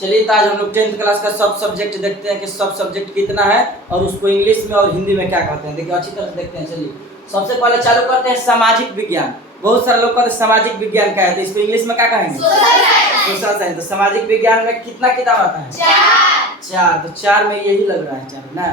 चलिए तो आज हम लोग 10th क्लास का सब सब्जेक्ट देखते हैं कि सब सब्जेक्ट कितना है और उसको इंग्लिश में और हिंदी में क्या कहते हैं। देखिए अच्छी तरह से देखते हैं। चलिए सबसे पहले चालू करते हैं सामाजिक विज्ञान। बहुत सारे लोग कहते हैं सामाजिक विज्ञान क्या है, तो इसको इंग्लिश में क्या कहेंगे? Social science. तो सामाजिक विज्ञान में कितना किताब आता है? 4। तो 4 में यही लग रहा है 4 ना।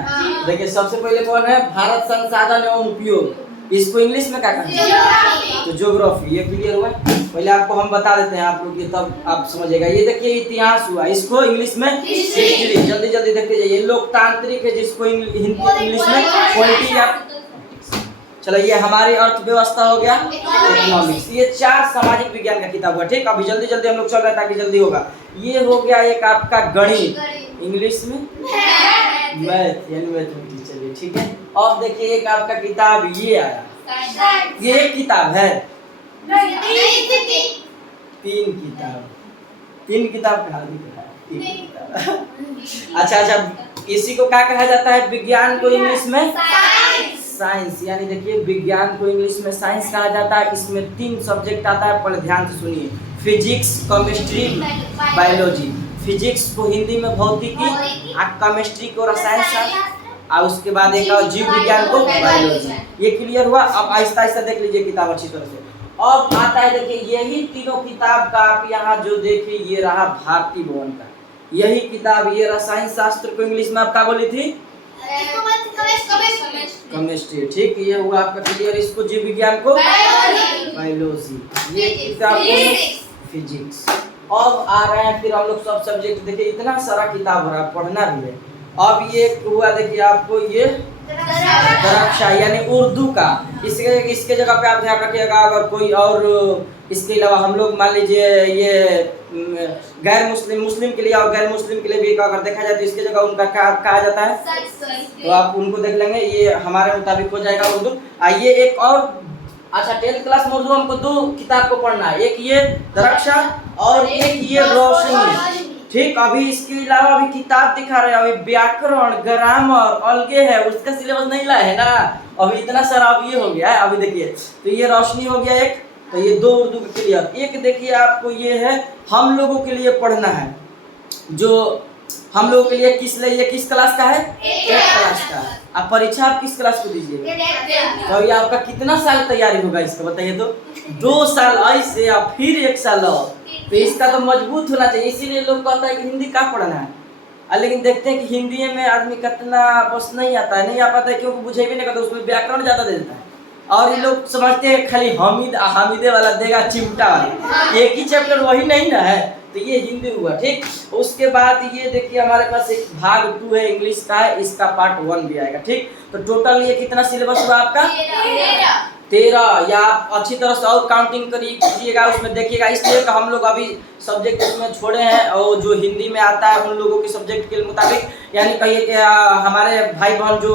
देखिए सबसे पहले कौन है? भारत संसाधन एवं उपयोग। इसको इंग्लिश में क्या कहते हैं? तो ज्योग्राफी। ये क्लियर हुआ? पहले आपको हम बता देते हैं आप लोग, ये तब आप समझिएगा। ये देखिए इतिहास हुआ, इसको इंग्लिश में हिस्ट्री। जल्दी जल्दी देखते जाइए। लोकतांत्रिक है, जिसको इंग्लिश में पॉलिटी या चलो ये हमारी अर्थव्यवस्था हो गया, इकोनॉमिक्स। ये 4 सामाजिक विज्ञान का किताब हुआ। ठीक, अभी जल्दी जल्दी हम लोग चल रहे हैं ताकि जल्दी होगा। ये हो गया एक आपका गणित, इंग्लिश में मैथ यानी मैथमेटिक्स। चलिए ठीक है। अब देखिए एक आपका किताब ये आया, ये एक किताब है, 3 किताब कहाँ दिख रहा है? 3 किताब। अच्छा, इसी को क्या कहा जाता है? विज्ञान को इंग्लिश में साइंस। यानी देखिए विज्ञान को इंग्लिश में साइंस कहा जाता है। इसमें 3 सब्जेक्ट आता है, पहले ध्यान से सुनिए। Physics, chemistry, biology. फिजिक्स को हिंदी में भौतिकी, केमिस्ट्री को रसायन और उसके बाद एक और जीव विज्ञान को बायोलॉजी। ये क्लियर हुआ? अब आहिस्ता आहिस्ता देख लीजिए किताब अच्छी तरह से। अब आता है देखिए यही तीनों किताब का आप यहाँ जो देखिए ये रहा भारती भवन का यही किताब। ये रसायन शास्त्र को इंग्लिश में आप क्या बोली थी? केमिस्ट्री। ठीक, ये हुआ आपका क्लियर। इसको जीव विज्ञान को बायोलॉजी। ये किताब फिजिक्स। अब आ रहे हैं फिर हम लोग सब सब्जेक्ट। देखिए इतना सारा किताब हो रहा है, पढ़ना भी है। अब ये हुआ देखिए आपको ये दरक्षा यानी उर्दू का। इसके जगह पे आप ध्यान रखिएगा, अगर कोई और इसके अलावा हम लोग मान लीजिए ये गैर मुस्लिम के लिए और गैर मुस्लिम के लिए भी अगर देखा जाए तो इसके जगह उनका क्या कहा जाता है? तो आप उनको देख लेंगे, ये हमारे मुताबिक हो जाएगा उर्दू। आइए एक और, अच्छा 10th क्लास में उर्दू हमको 2 किताब को पढ़ना है, एक ये दरक्षा और एक ये रोशनी। ठीक, अभी इसके अलावा भी किताब दिखा रहे हैं, अभी व्याकरण, ग्रामर अलगे है, उसका सिलेबस नहीं लाए है ना। अभी इतना सारा अब ये हो गया है। अभी देखिए तो ये रोशनी हो गया एक, तो ये 2 उर्दू के क्लियर। एक देखिए आपको ये है हम लोगों के लिए पढ़ना है, जो हम लोगों के लिए किस क्लास का है? 8th क्लास का। अब परीक्षा आप किस क्लास को दीजिए? तो अभी आपका कितना साल तैयारी होगा इसका बताइए तो? 2 साल ऐसे और फिर 1 साल और, तो इसका तो मजबूत होना चाहिए। इसीलिए लोग कहता है कि हिंदी का पढ़ना है, लेकिन देखते हैं कि हिंदी में आदमी कितना बस नहीं आता है, नहीं आ पाता है क्योंकि बुझे भी नहीं करता, उसमें व्याकरण ज्यादा दे देता है। और ये लोग समझते हैं खाली हामिदे वाला देगा, चिमटा वाला, एक ही चैप्टर वही नहीं ना है। तो ये हिंदी हुआ। ठीक, उसके बाद ये देखिए हमारे पास एक भाग 2 है, इंग्लिश का है, इसका पार्ट 1 भी आएगा। ठीक, तो टोटल ये कितना सिलेबस हुआ आपका? 13। या आप अच्छी तरह से और काउंटिंग कीजिएगा, उसमें देखिएगा। इसलिए कि हम लोग अभी सब्जेक्ट उसमें छोड़े हैं और जो हिंदी में आता है उन लोगों के सब्जेक्ट के मुताबिक, यानी कहिए कि हमारे भाई बहन जो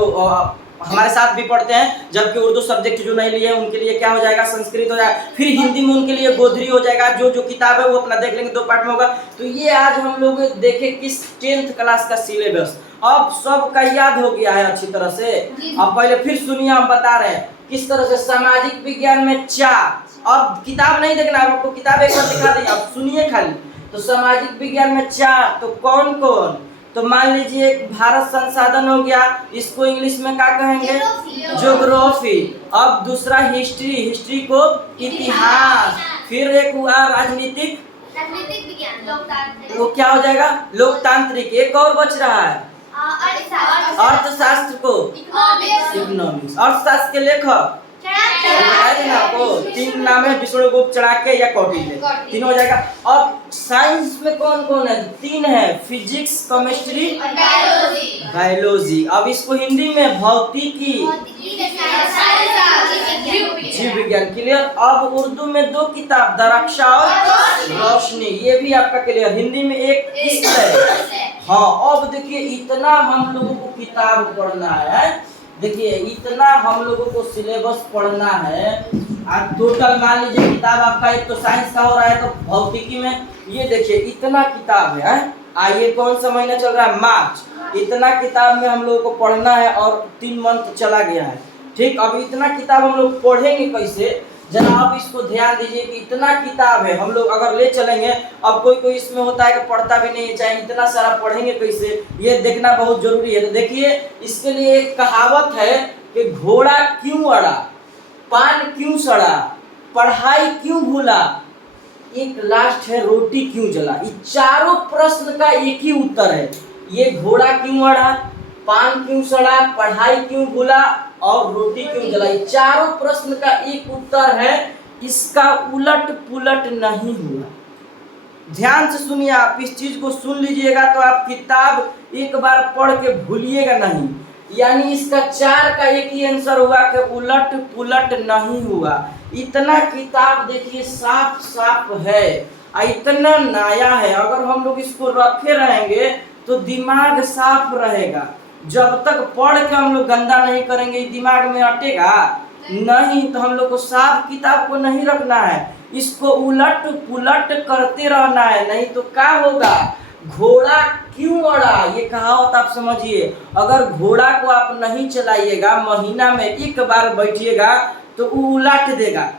हमारे साथ भी पढ़ते हैं, जबकि उर्दू सब्जेक्ट जो नहीं लिए उनके लिए क्या हो जाएगा? संस्कृत हो जाएगा, फिर हिंदी में उनके लिए गोधरी हो जाएगा। जो किताब है वो अपना देख लेंगे, 2 पार्ट में होगा। तो ये आज हम लोग देखे किस 10th क्लास का सिलेबस। अब सबका याद हो गया है अच्छी तरह से। अब पहले फिर सुनिए, हम बता रहे हैं किस तरह से। सामाजिक विज्ञान में 4, अब किताब नहीं देखना, आपको किताब एक बार दिखा दें, अब सुनिए खाली। तो सामाजिक विज्ञान में 4, तो कौन कौन? तो मान लीजिए भारत संसाधन हो गया, इसको इंग्लिश में क्या कहेंगे? ज्योग्राफी। अब दूसरा हिस्ट्री को इतिहास। फिर एक हुआ राजनीतिक विज्ञान, वो क्या हो जाएगा? लोकतांत्रिक। एक और बच रहा है अर्थशास्त्र को इकोनॉमिक्स। अर्थशास्त्र के लेखक आपको 3 नाम है, विष्णुगुप्त, चाणक्य या कौटिल्य, 3 हो जाएगा। अब साइंस में कौन कौन है? 3 है, फिजिक्स, केमिस्ट्री, बायोलॉजी। अब इसको हिंदी में भौतिकी, जीव विज्ञान। क्लियर? अब उर्दू में 2 किताब, दरक्षा और रोशनी, ये भी आपका क्लियर। हिंदी में एक किस्त है। हाँ, अब देखिए इतना हम लोगों को किताब पढ़ना है, देखिए इतना हम लोगों को सिलेबस पढ़ना है। आज टोटल मान लीजिए किताब आपका एक तो साइंस का हो रहा है, तो भौतिकी में ये देखिए इतना किताब है। आइए कौन सा महीना चल रहा है? मार्च। इतना किताब में हम लोगों को पढ़ना है और 3 मंथ चला गया है। ठीक, अब इतना किताब हम लोग पढ़ेंगे कैसे? जरा आप इसको ध्यान दीजिए कि इतना किताब है, हम लोग अगर ले चलेंगे, अब कोई कोई इसमें होता है कि पढ़ता भी नहीं है, चाहे इतना सारा पढ़ेंगे कैसे, ये देखना बहुत जरूरी है। तो देखिए इसके लिए एक कहावत है कि घोड़ा क्यों अड़ा, पान क्यों सड़ा, पढ़ाई क्यों भूला, एक लास्ट है रोटी क्यों जला। ये चारों प्रश्न का एक ही उत्तर है, ये घोड़ा क्यों अड़ा, पान क्यों सड़ा, पढ़ाई क्यों भूला और रोटी क्यों जलाई। चारों प्रश्न का एक उत्तर है, इसका उलट पुलट नहीं हुआ। ध्यान से सुनिए, आप इस चीज को सुन लीजिएगा तो आप किताब एक बार पढ़ के भूलिएगा नहीं। यानी इसका 4 का एक ही आंसर हुआ कि उलट पुलट नहीं हुआ। इतना किताब देखिए साफ साफ है, इतना नया है, अगर हम लोग इसको रखे रहेंगे तो दिमाग साफ रहेगा। जब तक पढ़ के हम लोग गंदा नहीं करेंगे दिमाग में अटेगा नहीं। तो हम लोग को साफ किताब को नहीं रखना है, इसको उलट पुलट करते रहना है, नहीं तो क्या होगा। घोड़ा क्यों अड़ा, ये कहावत आप समझिए। अगर घोड़ा को आप नहीं चलाइएगा, महीना में एक बार बैठिएगा तो उलट देगा,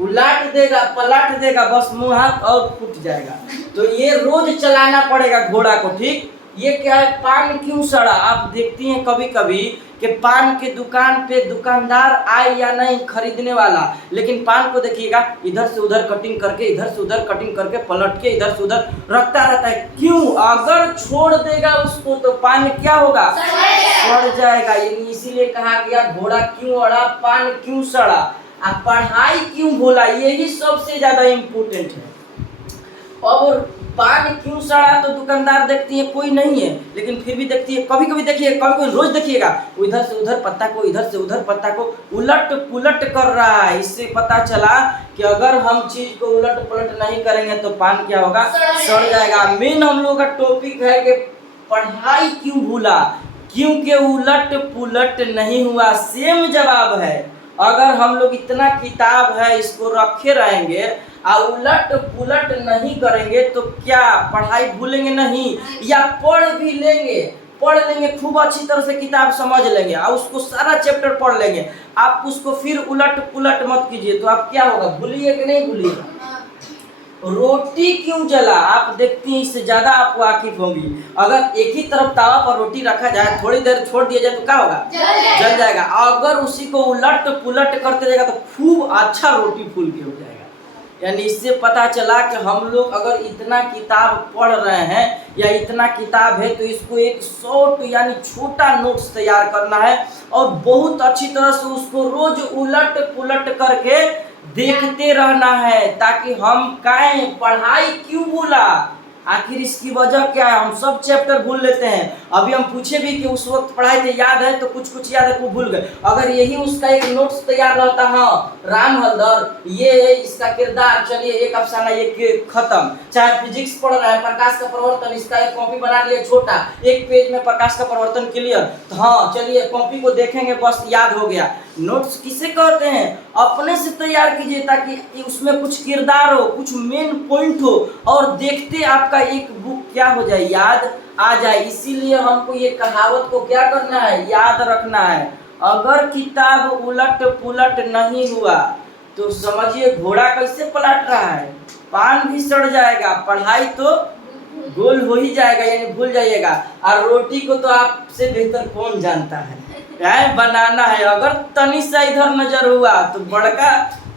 उलट देगा, पलट देगा, बस मुंह हाथ और फूट जाएगा। तो ये रोज चलाना पड़ेगा घोड़ा को, ठीक। ये क्या है, पान क्यों सड़ा। आप देखती हैं कभी कभी कि पान के दुकान पे दुकानदार आए या नहीं खरीदने वाला, लेकिन पान को देखिएगा इधर से उधर कटिंग करके, इधर से उधर कटिंग करके, पलट के इधर से उधर रखता रहता है। क्यों, अगर छोड़ देगा उसको तो पान क्या होगा, सड़ जाएगा। यानी इसीलिए कहा गया घोड़ा क्यों अड़ा, पान क्यों सड़ा, पढ़ाई क्यों भूला, यही सबसे ज्यादा इम्पोर्टेंट है। और पान क्यों सड़ा, तो दुकानदार देखती है कोई नहीं है, लेकिन फिर भी देखती है, कभी कभी देखिए, कभी कोई रोज देखिएगा इधर से उधर पत्ता को, इधर से उधर पत्ता को उलट पुलट कर रहा है। इससे पता चला कि अगर हम चीज को उलट पुलट नहीं करेंगे तो पान क्या होगा, सड़ जाएगा। मेन हम लोग का टॉपिक है कि पढ़ाई क्यों भूला, क्योंकि उलट पुलट नहीं हुआ। सेम जवाब है। अगर हम लोग इतना किताब है इसको रखे रहेंगे और उलट पुलट नहीं करेंगे तो क्या पढ़ाई भूलेंगे नहीं, या पढ़ भी लेंगे, पढ़ लेंगे खूब अच्छी तरह से किताब समझ लेंगे और उसको सारा चैप्टर पढ़ लेंगे, आप उसको फिर उलट पुलट मत कीजिए तो आप क्या होगा, भूलिए कि नहीं भूलिएगा। रोटी क्यों जला, आप देखती हैं इससे ज्यादा आप वाकिफ होंगी। अगर एक ही तरफ तावा पर रोटी रखा जाए, थोड़ी देर छोड़ दिया जाए तो क्या होगा, जल जाएगा। अगर उसी को उलट पुलट करते रहेगा तो खूब अच्छा रोटी फूल के हो जाएगा। यानी इससे पता चला कि हम लोग अगर इतना किताब पढ़ रहे हैं या इतना किताब है तो इसको एक शॉर्ट यानी छोटा नोट्स तैयार करना है और बहुत अच्छी तरह से उसको रोज उलट पुलट करके देखते रहना है, ताकि हम कहें पढ़ाई क्यों भूला, आखिर इसकी वजह क्या है। हम सब चैप्टर भूल लेते हैं। अभी हम पूछे भी कि उस वक्त पढ़ाए थे, याद है, तो कुछ कुछ याद है, कुछ भूल गए। अगर यही उसका एक नोट्स तैयार रहता, हाँ राम हलदर ये इसका किरदार, चलिए एक अफसाना ये खत्म। चाहे फिजिक्स पढ़ रहा है, प्रकाश का परिवर्तन, इसका एक कॉपी बना लिया छोटा, एक पेज में प्रकाश का परिवर्तन क्लियर, तो हाँ चलिए कॉपी को देखेंगे बस याद हो गया। नोट्स किसे कहते हैं, अपने से तैयार कीजिए ताकि उसमें कुछ किरदार हो, कुछ मेन पॉइंट हो और देखते आपका एक बुक क्या हो जाए, याद आ जाए। इसीलिए हमको ये कहावत को क्या करना है, याद रखना है। अगर किताब उलट पुलट नहीं हुआ तो समझिए घोड़ा कैसे पलट रहा है, पान भी सड़ जाएगा, पढ़ाई तो गोल हो ही जाएगा, यानी भूल जाइएगा। और रोटी को तो आपसे बेहतर कौन जानता है, बनाना है। अगर तनी सा इधर नजर हुआ तो बड़का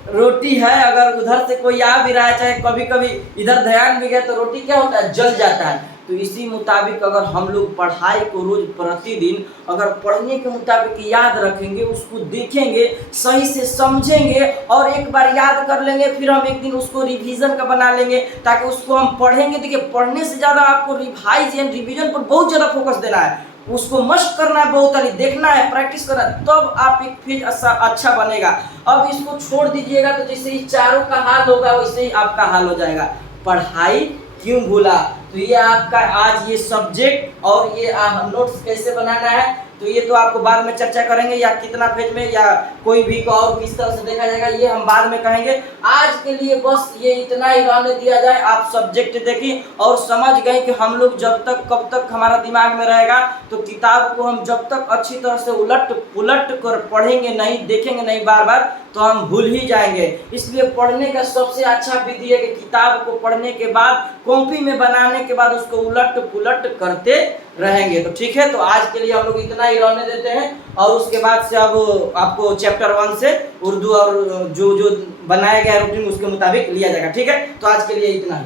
रोटी है, अगर उधर से कोई आ भी रहा है, चाहे कभी कभी इधर ध्यान भी गया तो रोटी क्या होता है, जल जाता है। तो इसी मुताबिक अगर हम लोग पढ़ाई को रोज प्रतिदिन अगर पढ़ने के मुताबिक याद रखेंगे, उसको देखेंगे, सही से समझेंगे और एक बार याद कर लेंगे, फिर हम एक दिन उसको रिवीजन का बना लेंगे ताकि उसको हम पढ़ेंगे। देखिए पढ़ने से ज़्यादा आपको रिवाइज एंड रिवीजन पर बहुत ज़्यादा फोकस देना है, उसको मशक करना है, बहुत सारी देखना है, प्रैक्टिस करना है, तब आप एक फिर अच्छा बनेगा। अब इसको छोड़ दीजिएगा तो जैसे ही चारों का हाल होगा वैसे ही आपका हाल हो जाएगा। पढ़ाई क्यों भूला, तो ये आपका आज ये सब्जेक्ट और ये नोट्स कैसे बनाना है तो ये तो आपको बाद में चर्चा करेंगे, या कितना पेज में या कोई भी को और किस तरह से देखा जाएगा ये हम बाद में कहेंगे। आज के लिए बस ये इतना ही रहने दिया जाए। आप सब्जेक्ट देखिए और समझ गए कि हम लोग जब तक कब तक हमारा दिमाग में रहेगा, तो किताब को हम जब तक अच्छी तरह से उलट पुलट कर पढ़ेंगे नहीं, देखेंगे नहीं बार बार, तो हम भूल ही जाएंगे। इसलिए पढ़ने का सबसे अच्छा विधि है कि किताब को पढ़ने के बाद कॉपी में बनाने के बाद उसको उलट पुलट करते रहेंगे। तो ठीक है, तो आज के लिए हम लोग इतना ही रहने देते हैं और उसके बाद से अब आपको चैप्टर 1 से उर्दू और जो जो बनाया गया रूटीन उसके मुताबिक लिया जाएगा। ठीक है, तो आज के लिए इतना ही।